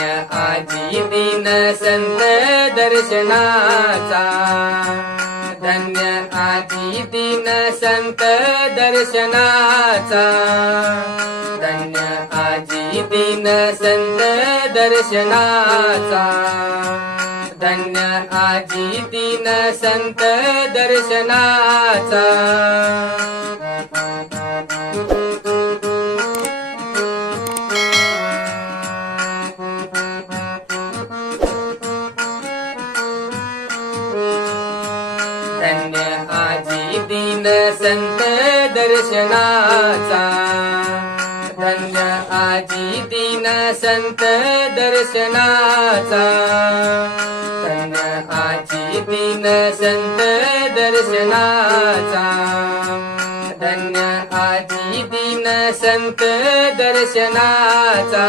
आजी दिन संत दर्शनाचा. धन्य आजी दिन संत दर्शनाचा. धन्य आजी दिन संत दर्शनाचा. धन्य आजी दिन संत दर्शनाचा. धन्य आजी दिन संत दर्शनाचा. धन्य आजी दिन संत दर्शनाचा. धन्य आजी दिन संत दर्शनाचा. धन्य आजी दिन संत दर्शनाचा.